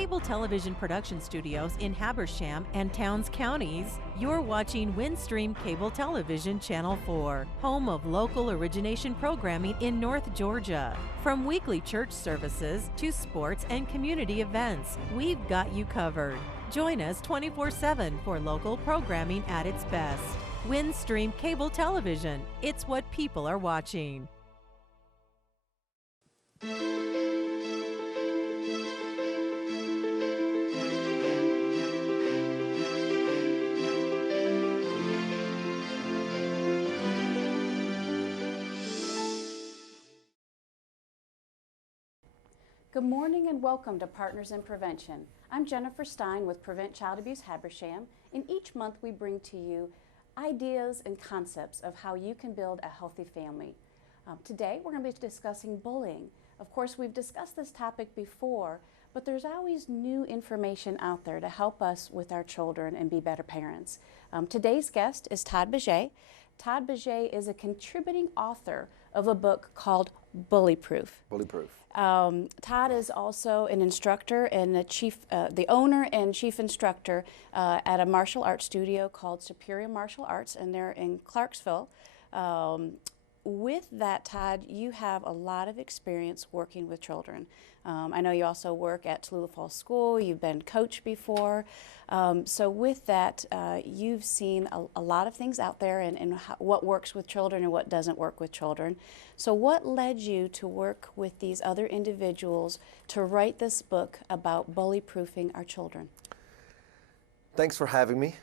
cable television production studios in Habersham and Towns counties, you're watching Windstream Cable Television Channel 4, home of local origination programming in North Georgia. From weekly church services to sports and community events, we've got you covered. Join us 24/7 for local programming at its best. Windstream Cable Television, it's what people are watching. Good morning and welcome to Partners in Prevention. I'm Jennifer Stein with Prevent Child Abuse Habersham, and each month we bring to you ideas and concepts of how you can build a healthy family. Today we're going to be discussing bullying. Of course, we've discussed this topic before, but there's always new information out there to help us with our children and be better parents. Today's guest is Todd Beget. Todd Beget is a contributing author of a book called Bully Proof. Bully Proof. Todd is also an instructor and the owner and chief instructor at a martial arts studio called Superior Martial Arts, and they're in Clarksville. With that, Todd, you have a lot of experience working with children. I know you also work at Tallulah Falls School. You've been coached before. So with that, you've seen a lot of things out there and what works with children and what doesn't work with children. So what led you to work with these other individuals to write this book about bully-proofing our children? Thanks for having me.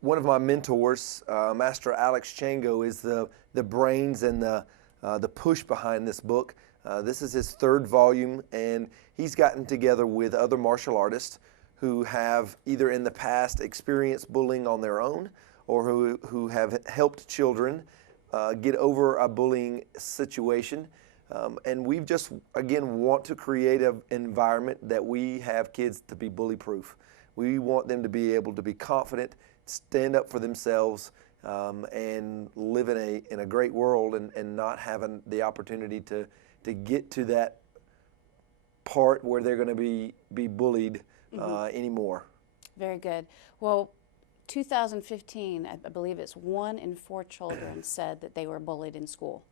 One of my mentors, Master Alex Chango, is the brains and the push behind this book. This is his third volume, and he's gotten together with other martial artists who have either in the past experienced bullying on their own or who have helped children get over a bullying situation. And we've just, again, want to create an environment that we have kids to be bully-proof. We want them to be able to be confident, stand up for themselves, and live in a great world and not having the opportunity to get to that part where they're going to be bullied anymore. Very good. Well, 2015, I believe it's 1 in 4 children said that they were bullied in school.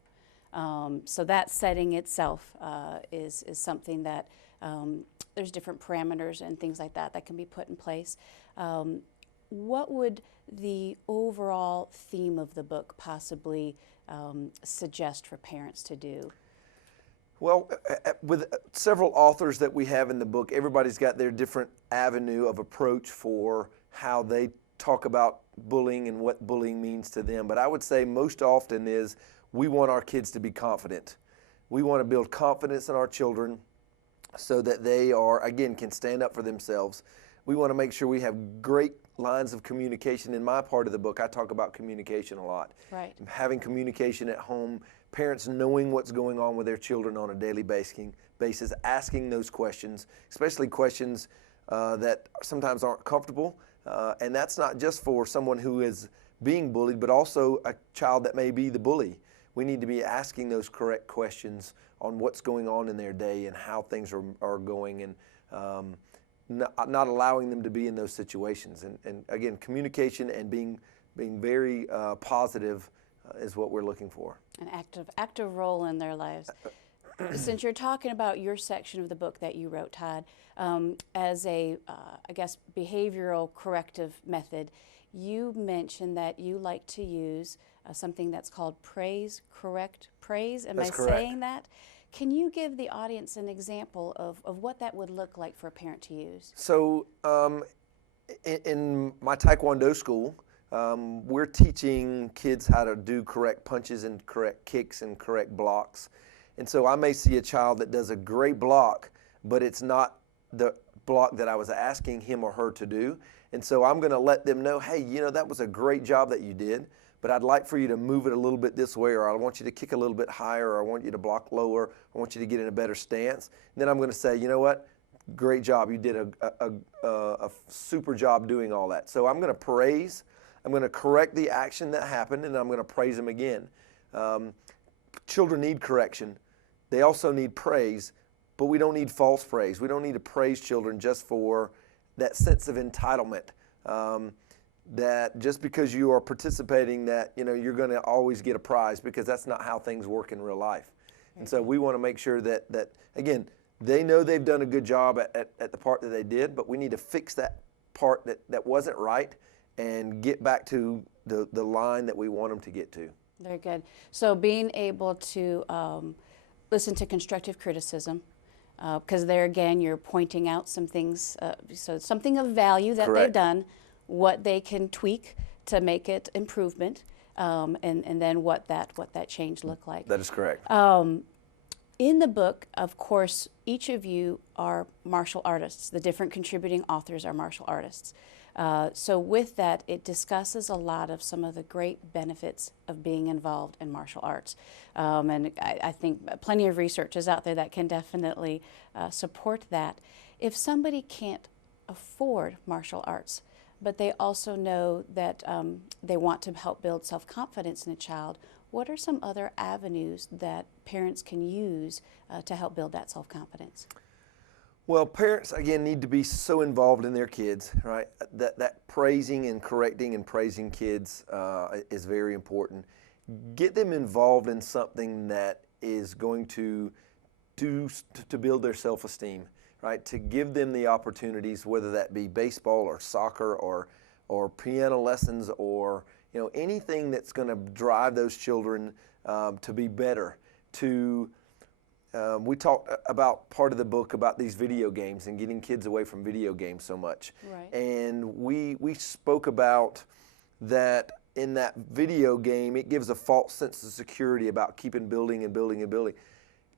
So that setting itself is something that there's different parameters and things like that can be put in place. What would the overall theme of the book possibly suggest for parents to do? Well, with several authors that we have in the book, everybody's got their different avenue of approach for how they talk about bullying and what bullying means to them. But I would say most often is we want our kids to be confident. We want to build confidence in our children so that they again, can stand up for themselves. We want to make sure we have great lines of communication. In my part of the book, I talk about communication a lot. Right. Having communication at home, parents knowing what's going on with their children on a daily basis, asking those questions, especially questions that sometimes aren't comfortable. And that's not just for someone who is being bullied, but also a child that may be the bully. We need to be asking those correct questions on what's going on in their day and how things are going, and not allowing them to be in those situations. And again, communication and being very positive is what we're looking for. An active role in their lives. Since you're talking about your section of the book that you wrote, Todd, as a, I guess, behavioral corrective method, you mentioned that you like to use something that's called praise, correct praise. Am I saying that? Can you give the audience an example of what that would look like for a parent to use? So in my Taekwondo school, we're teaching kids how to do correct punches and correct kicks and correct blocks. And so I may see a child that does a great block, but it's not the block that I was asking him or her to do. And so I'm going to let them know, hey, that was a great job that you did, but I'd like for you to move it a little bit this way, or I want you to kick a little bit higher, or I want you to block lower, I want you to get in a better stance. And then I'm going to say, you know what, great job, you did a super job doing all that. So I'm going to praise, I'm going to correct the action that happened, and I'm going to praise them again. Children need correction. They also need praise, but we don't need false praise. We don't need to praise children just for that sense of entitlement. That just because you are participating that, you're going to always get a prize, because that's not how things work in real life. And so we want to make sure that again, they know they've done a good job at the part that they did, but we need to fix that part that wasn't right and get back to the line that we want them to get to. Very good. So being able to listen to constructive criticism, because there again, you're pointing out some things, so something of value that Correct. they've done, what they can tweak to make it improvement, and then what that change look like. That is correct. In the book, of course, each of you are martial artists. The different contributing authors are martial artists. So with that, it discusses a lot of some of the great benefits of being involved in martial arts. And I think plenty of research is out there that can definitely support that. If somebody can't afford martial arts, but they also know that they want to help build self-confidence in a child, what are some other avenues that parents can use to help build that self-confidence? Well, parents, again, need to be so involved in their kids, right? That praising and correcting and praising kids is very important. Get them involved in something that is going to build their self-esteem, right? To give them the opportunities, whether that be baseball or soccer or piano lessons or anything that's going to drive those children to be better. We talked about part of the book about these video games and getting kids away from video games so much. Right. And we spoke about that in that video game, it gives a false sense of security about keeping building and building and building.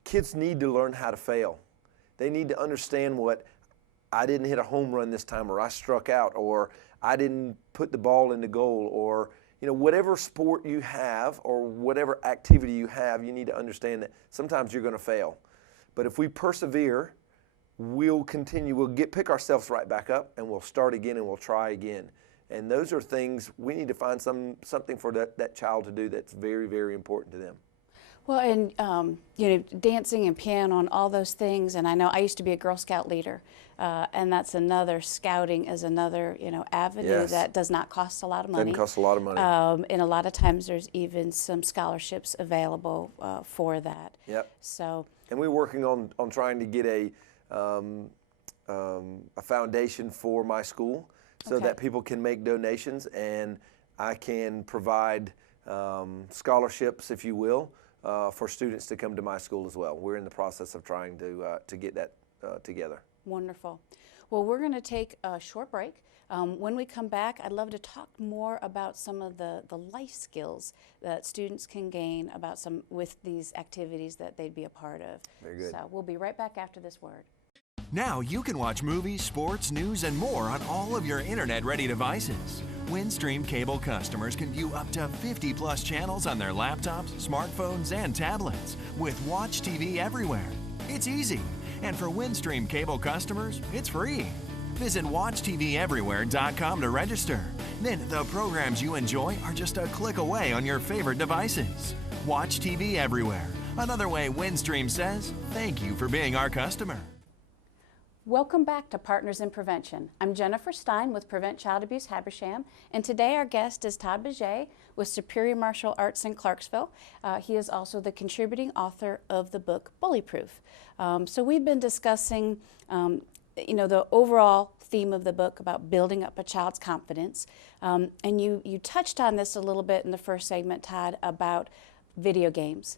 Kids need to learn how to fail. They need to understand what, I didn't hit a home run this time, or I struck out, or I didn't put the ball in the goal, or whatever sport you have or whatever activity you have, you need to understand that sometimes you're going to fail. But if we persevere, we'll continue, pick ourselves right back up, and we'll start again and we'll try again. And those are things we need to find something for that child to do that's very, very important to them. Well, and dancing and piano and all those things, and I know I used to be a Girl Scout leader, and that's another, scouting is another, avenue Yes. that does not cost a lot of money. Doesn't cost a lot of money. And a lot of times there's even some scholarships available for that. Yep. So. And we're working on trying to get a foundation for my school so Okay. that people can make donations, and I can provide scholarships, if you will, for students to come to my school as well. We're in the process of trying to get that together. Wonderful. Well, we're going to take a short break. When we come back, I'd love to talk more about some of the life skills that students can gain with these activities that they'd be a part of. Very good. So we'll be right back after this word. Now you can watch movies, sports, news, and more on all of your internet-ready devices. Windstream cable customers can view up to 50+ channels on their laptops, smartphones, and tablets with Watch TV Everywhere. It's easy, and for Windstream cable customers, it's free. Visit WatchTVEverywhere.com to register. Then the programs you enjoy are just a click away on your favorite devices. Watch TV Everywhere. Another way Windstream says, thank you for being our customer. Welcome back to Partners in Prevention. I'm Jennifer Stein with Prevent Child Abuse Habersham, and today our guest is Todd Beget with Superior Martial Arts in Clarksville. He is also the contributing author of the book Bully Proof. So we've been discussing the overall theme of the book about building up a child's confidence, and you touched on this a little bit in the first segment, Todd, about video games.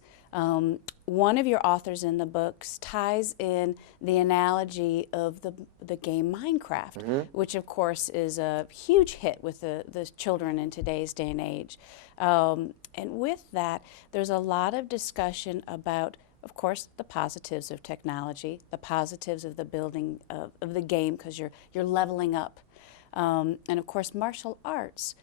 One of your authors in the books ties in the analogy of the game Minecraft, Mm-hmm. which of course is a huge hit with the children in today's day and age. And with that, there's a lot of discussion about, of course, the positives of technology, the positives of the building of the game, because you're leveling up. And of course, martial arts.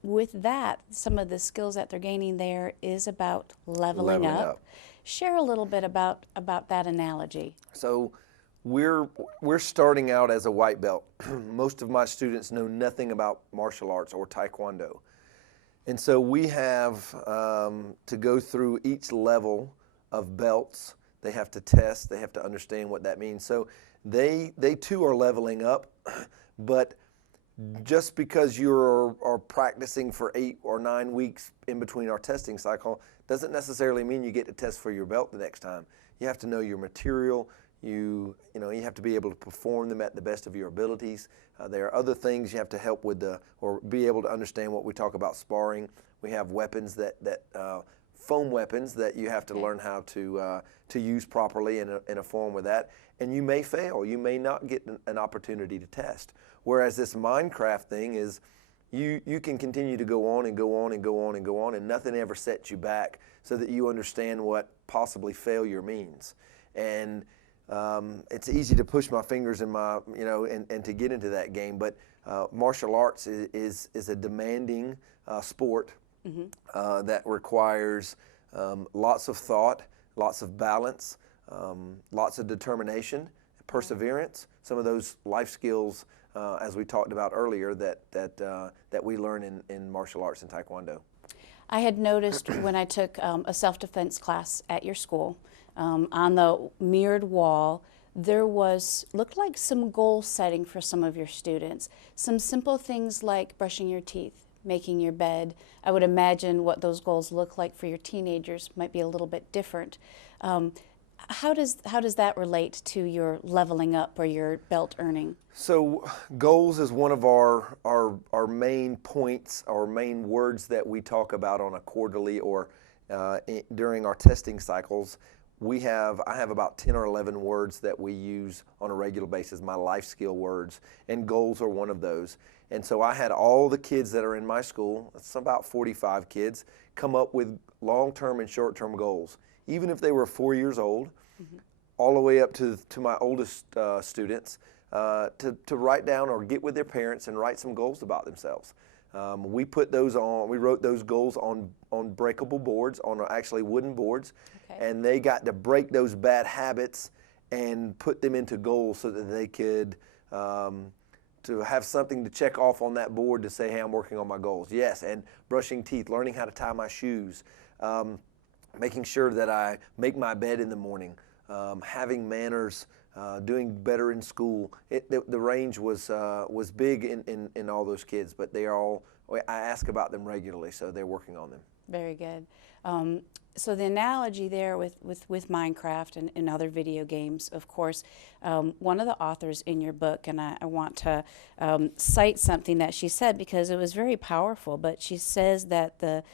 With that, some of the skills that they're gaining there is about leveling up. Share a little bit about that analogy. So we're starting out as a white belt. Most of my students know nothing about martial arts or taekwondo. And so we have to go through each level of belts they have to test, they have to understand what that means. So they too are leveling up, but just because you are practicing for 8 or 9 weeks in between our testing cycle doesn't necessarily mean you get to test for your belt the next time. You have to know your material. You have to be able to perform them at the best of your abilities. There are other things you have to help with or be able to understand what we talk about sparring. We have weapons that foam weapons that you have to learn how to use properly in a form with that. And you may fail. You may not get an opportunity to test. Whereas this Minecraft thing is, you can continue to go on and go on and go on and go on, and nothing ever sets you back, so that you understand what possibly failure means. And it's easy to push my fingers in my, and to get into that game. But martial arts is a demanding sport that requires lots of thought, lots of balance, lots of determination, perseverance. Some of those life skills, as we talked about earlier, that we learn in martial arts and Taekwondo. I had noticed when I took a self-defense class at your school, on the mirrored wall, there looked like some goal setting for some of your students. Some simple things like brushing your teeth, making your bed. I would imagine what those goals look like for your teenagers might be a little bit different. How does that relate to your leveling up or your belt earning? So goals is one of our main points, our main words that we talk about on a quarterly or during our testing cycles. I have about 10 or 11 words that we use on a regular basis, my life skill words, and goals are one of those. And so I had all the kids that are in my school, it's about 45 kids, come up with long-term and short-term goals. Even if they were 4 years old, all the way up to my oldest students, to write down or get with their parents and write some goals about themselves. We wrote those goals on breakable boards, on actually wooden boards, and they got to break those bad habits and put them into goals so that they could to have something to check off on that board to say, hey, I'm working on my goals. Yes, and brushing teeth, learning how to tie my shoes, making sure that I make my bed in the morning, having manners, doing better in school. The range was big in all those kids, but I ask about them regularly, so they're working on them. Very good. So the analogy there with Minecraft and other video games, of course, one of the authors in your book, and I want to cite something that she said because it was very powerful, but she says that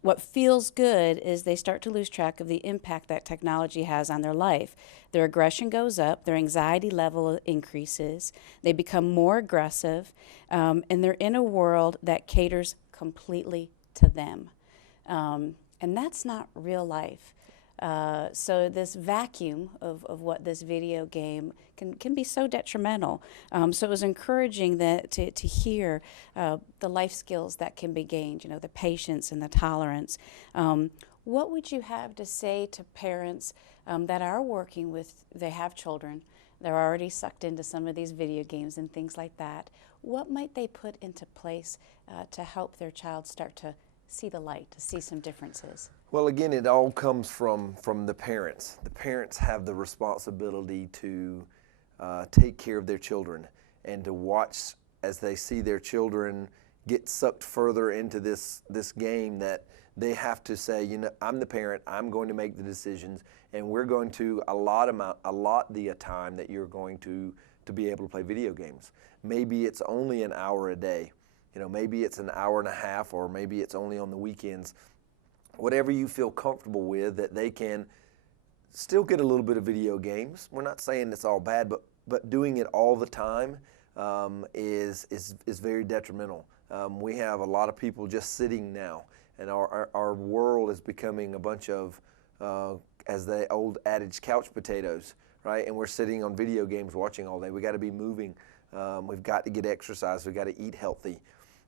what feels good is they start to lose track of the impact that technology has on their life. Their aggression goes up, their anxiety level increases, they become more aggressive, and they're in a world that caters completely to them. And that's not real life. So this vacuum of what this video game can be so detrimental. So it was encouraging to hear the life skills that can be gained, the patience and the tolerance. What would you have to say to parents that are working with, they have children, they're already sucked into some of these video games and things like that. What might they put into place to help their child start to see the light, to see some differences? Well, again, it all comes from the parents. The parents have the responsibility to take care of their children and to watch as they see their children get sucked further into this game, that they have to say, I'm the parent, I'm going to make the decisions, and we're going to allot the time that you're going to be able to play video games. Maybe it's only an hour a day. Maybe it's an hour and a half, or maybe it's only on the weekends. Whatever you feel comfortable with, that they can still get a little bit of video games. We're not saying it's all bad, but doing it all the time is very detrimental. We have a lot of people just sitting now, and our world is becoming a bunch of, as the old adage, couch potatoes, right? And we're sitting on video games watching all day. We got to be moving. We've got to get exercise. We've got to eat healthy.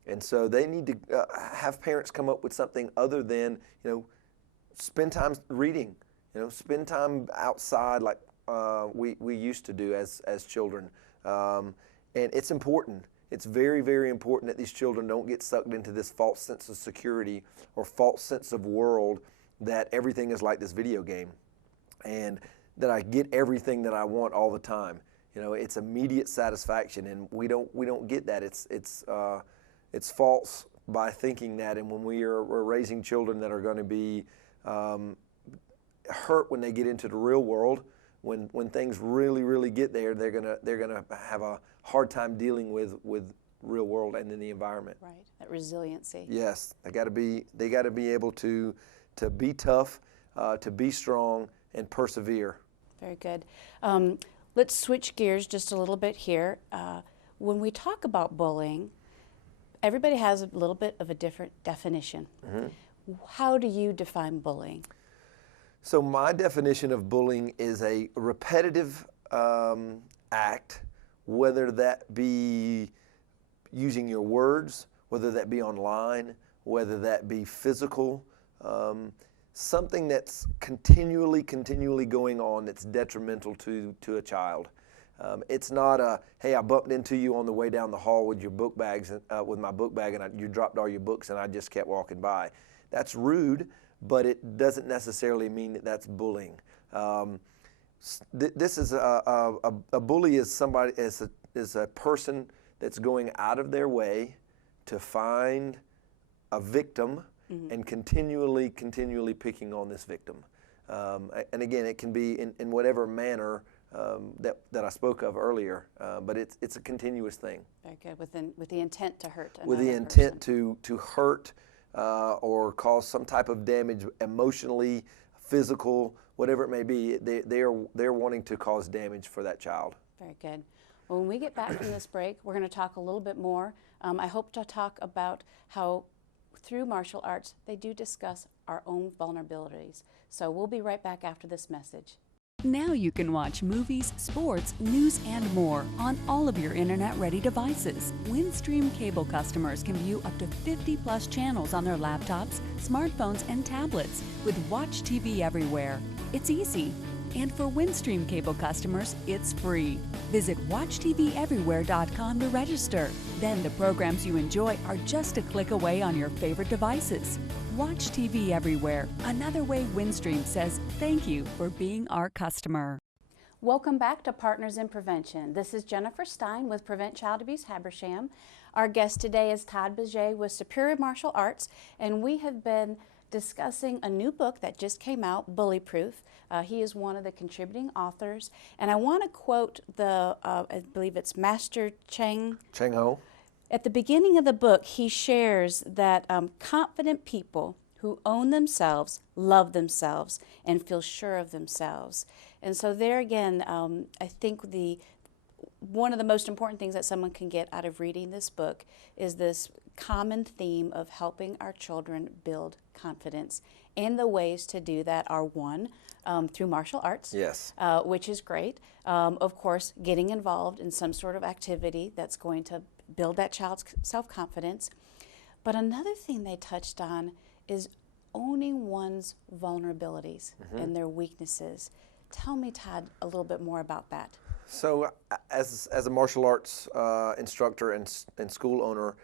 And so they need to have parents come up with something other than, spend time reading, spend time outside like we used to do as children. And it's important. It's very, very important that these children don't get sucked into this false sense of security or false sense of world that everything is like this video game. and that I get everything that I want all the time. You know, it's immediate satisfaction, and we don't get that. It's false by thinking that. And when we're raising children that are going to be hurt when they get into the real world, when things really get there, they're gonna have a hard time dealing with real world and in the environment. Right, that resiliency. Yes, they got to be able to be tough, to be strong, and persevere. Very good. Let's switch gears just a little bit here. When we talk about bullying, everybody has a little bit of a different definition. How do you define bullying? So my definition of bullying is a repetitive act, whether that be using your words, whether that be online, whether that be physical, something that's continually going on that's detrimental to a child. It's not a, hey, I bumped into you on the way down the hall with your book bags, with my book bag, and you dropped all your books and I just kept walking by. That's rude, but it doesn't necessarily mean that that's bullying. This is a bully is somebody, is a person that's going out of their way to find a victim and continually picking on this victim. And again, it can be in whatever manner that I spoke of earlier, but it's a continuous thing. Very good. With the intent to hurt another with the person. intent to hurt or cause some type of damage emotionally, physical, whatever it may be. They're wanting to cause damage for that child. Very good. Well, when we get back from this break, we're going to talk a little bit more. I hope to talk about how through martial arts they do discuss our own vulnerabilities. So we'll be right back after this message. Now you can watch movies, sports, news, and more on all of your internet-ready devices. Windstream cable customers can view up to 50+ channels on their laptops, smartphones, and tablets with Watch TV Everywhere. It's easy. And for Windstream cable customers, it's free. Visit WatchTVEverywhere.com to register. Then the programs you enjoy are just a click away on your favorite devices. Watch TV Everywhere, another way Windstream says thank you for being our customer. Welcome back to Partners in Prevention. This is Jennifer Stein with Prevent Child Abuse Habersham. Our guest today is Todd Beget with Superior Martial Arts, and we have been discussing a new book that just came out, Bully Proof. He is one of the contributing authors, and I want to quote I believe it's Master Cheng Ho. At the beginning of the book, he shares that confident people who own themselves, love themselves, and feel sure of themselves. And so there again, I think one of the most important things that someone can get out of reading this book is this common theme of helping our children build confidence. And the ways to do that are one, through martial arts, yes, which is great. Of course, getting involved in some sort of activity that's going to build that child's self-confidence. But another thing they touched on is owning one's vulnerabilities and their weaknesses. Tell me, Todd, a little bit more about that. So as a martial arts instructor and school owner,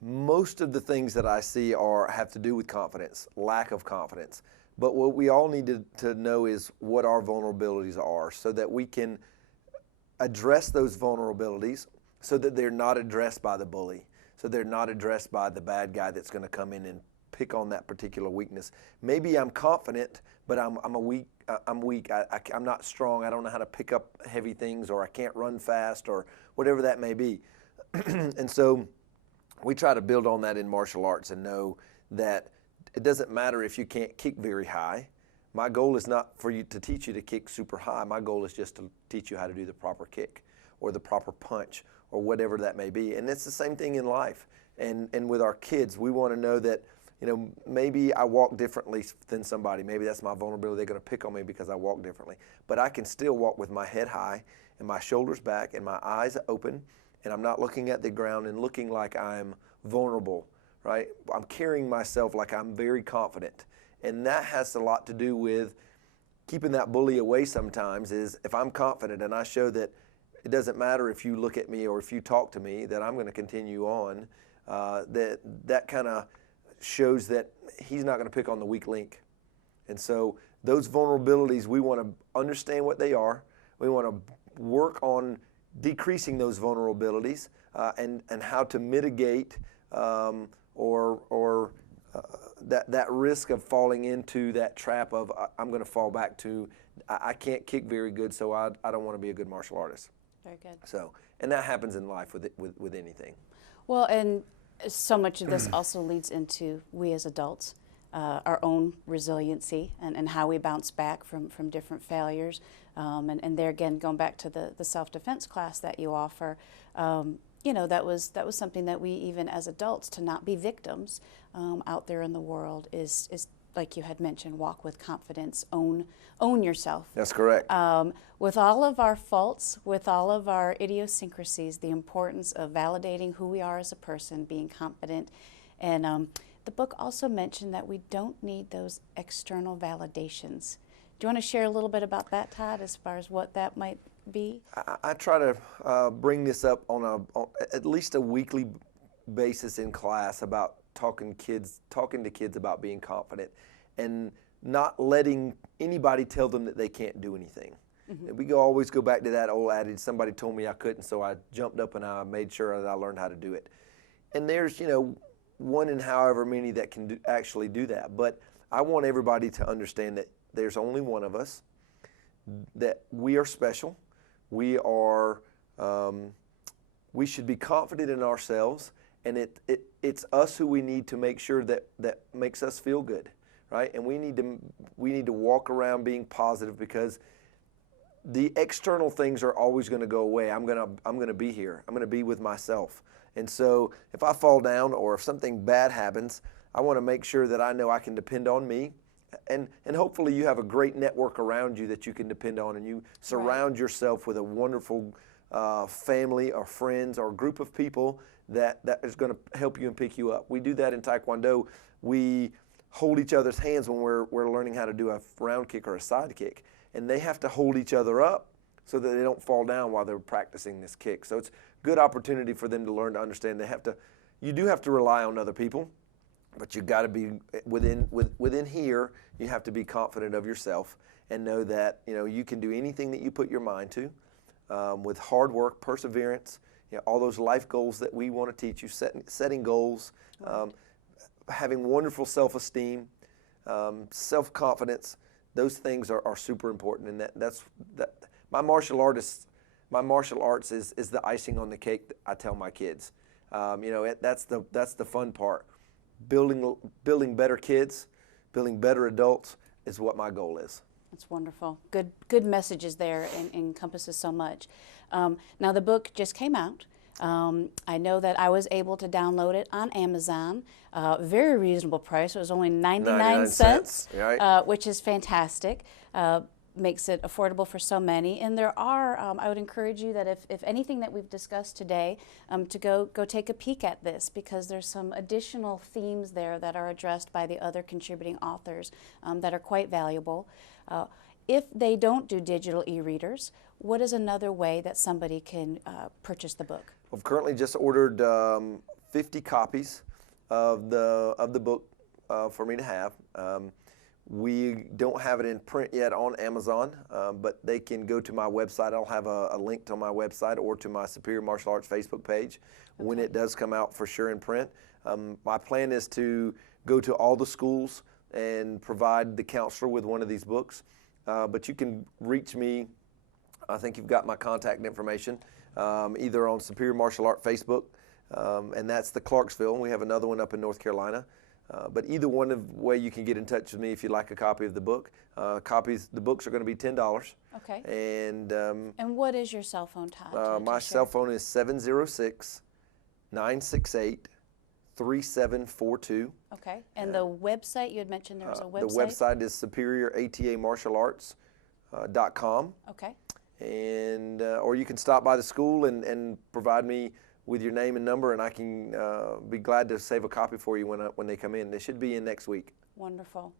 most of the things that I see have to do with confidence, lack of confidence. But what we all need to know is what our vulnerabilities are so that we can address those vulnerabilities so that they're not addressed by the bully, so they're not addressed by the bad guy that's going to come in and pick on that particular weakness. Maybe I'm confident, but I'm weak. I'm not strong. I don't know how to pick up heavy things, or I can't run fast, or whatever that may be. And so we try to build on that in martial arts and know that it doesn't matter if you can't kick very high. My goal is not for you to teach you to kick super high. My goal is just to teach you how to do the proper kick or the proper punch or whatever that may be. And it's the same thing in life. And with our kids, we want to know that, you know, maybe I walk differently than somebody. Maybe that's my vulnerability. They're going to pick on me because I walk differently. But I can still walk with my head high and my shoulders back and my eyes open, and I'm not looking at the ground and looking like I'm vulnerable, right? I'm carrying myself like I'm very confident. And that has a lot to do with keeping that bully away sometimes. Is if I'm confident and I show that it doesn't matter if you look at me or if you talk to me, that I'm going to continue on, that kind of shows that he's not going to pick on the weak link. And so those vulnerabilities, we want to understand what they are. We want to work on decreasing those vulnerabilities and how to mitigate that risk of falling into that trap of I'm going to fall back to I can't kick very good, so I don't want to be a good martial artist. Very good. So, and that happens in life with anything. Well, and so much of this also leads into we as adults, our own resiliency and how we bounce back from different failures. And there again, going back to the self-defense class that you offer, you know, that was something that we, even as adults, to not be victims out there in the world is like you had mentioned, walk with confidence, own yourself. That's correct. With all of our faults, with all of our idiosyncrasies, the importance of validating who we are as a person, being confident. And the book also mentioned that we don't need those external validations. Do you want to share a little bit about that, Todd, as far as what that might be? I try to bring this up on at least a weekly basis in class about talking to kids about being confident and not letting anybody tell them that they can't do anything. Mm-hmm. We always go back to that old adage, somebody told me I couldn't, so I jumped up and I made sure that I learned how to do it. And there's, you know, one in however many that can actually do that. But I want everybody to understand that there's only one of us, that we are special. We should be confident in ourselves, and it's us who we need to make sure that makes us feel good, right? And we need to walk around being positive, because the external things are always going to go away. I'm gonna be here. I'm gonna be with myself. And so if I fall down or if something bad happens, I want to make sure that I know I can depend on me. And hopefully you have a great network around you that you can depend on, and you surround yourself with a wonderful family or friends or group of people that is going to help you and pick you up. We do that in Taekwondo. We hold each other's hands when we're learning how to do a round kick or a side kick, and they have to hold each other up so that they don't fall down while they're practicing this kick. So it's a good opportunity for them to learn to understand you do have to rely on other people, but you got to be within here. You have to be confident of yourself and know that, you know, you can do anything that you put your mind to, with hard work, perseverance, you know, all those life goals that we want to teach you, setting goals, having wonderful self-esteem, self-confidence. Those things are super important, and that's my martial arts is the icing on the cake that I tell my kids. You know, that's the fun part. Building better kids, building better adults is what my goal is. That's wonderful. Good messages there, and encompasses so much. Now the book just came out. I know that I was able to download it on Amazon. Very reasonable price. It was only 99 cents, right. Which is fantastic. Makes it affordable for so many. And there are, I would encourage you that if anything that we've discussed today, to go take a peek at this, because there's some additional themes there that are addressed by the other contributing authors that are quite valuable. If they don't do digital e-readers, what is another way that somebody can purchase the book? I've currently just ordered 50 copies of the book for me to have. We don't have it in print yet on Amazon, but they can go to my website. I'll have a link to my website or to my Superior Martial Arts Facebook page when it does come out for sure in print. My plan is to go to all the schools and provide the counselor with one of these books. But you can reach me. I think you've got my contact information, either on Superior Martial Art Facebook, and that's the Clarksville. We have another one up in North Carolina. But either one of way you can get in touch with me if you'd like a copy of the book. The books are going to be $10. Okay. And what is your cell phone, Todd? My cell phone is 706-968-3742. Okay. And the website, you had mentioned there was a website? The website is superioratamartialarts.com. Okay. And or you can stop by the school and provide me with your name and number, and I can be glad to save a copy for you when they come in. They should be in next week. Wonderful.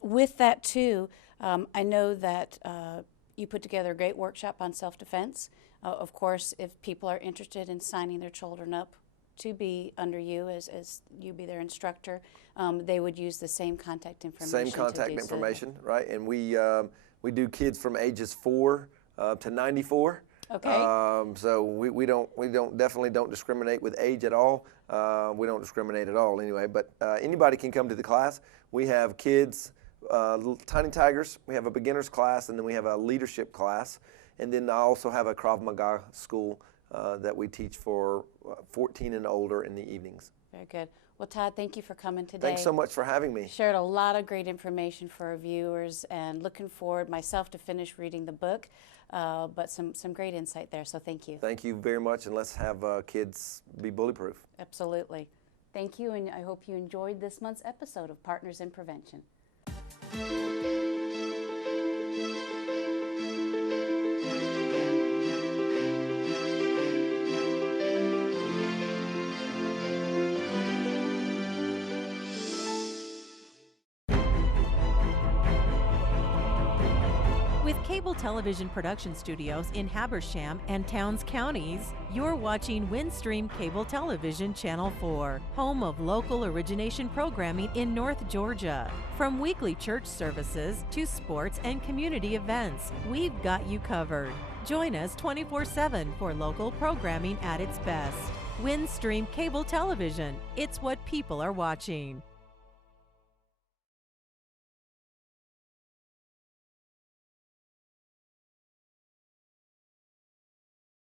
With that too, I know that you put together a great workshop on self-defense. Of course, if people are interested in signing their children up to be under you as you be their instructor, they would use the same contact information. Same contact information, right? And we do kids from ages 4 to 94. Okay. So we definitely don't discriminate with age at all. We don't discriminate at all anyway. But anybody can come to the class. We have kids, little tiny tigers. We have a beginners class, and then we have a leadership class, and then I also have a Krav Maga school that we teach for 14 and older in the evenings. Very good. Well, Todd, thank you for coming today. Thanks so much for having me. Shared a lot of great information for our viewers, and looking forward myself to finish reading the book, but some great insight there, so thank you. Thank you very much, and let's have kids be bully-proof. Absolutely. Thank you, and I hope you enjoyed this month's episode of Partners in Prevention. With cable television production studios in Habersham and Towns counties, you're watching Windstream Cable Television Channel 4, home of local origination programming in North Georgia. From weekly church services to sports and community events, we've got you covered. Join us 24/7 for local programming at its best. Windstream Cable Television, it's what people are watching.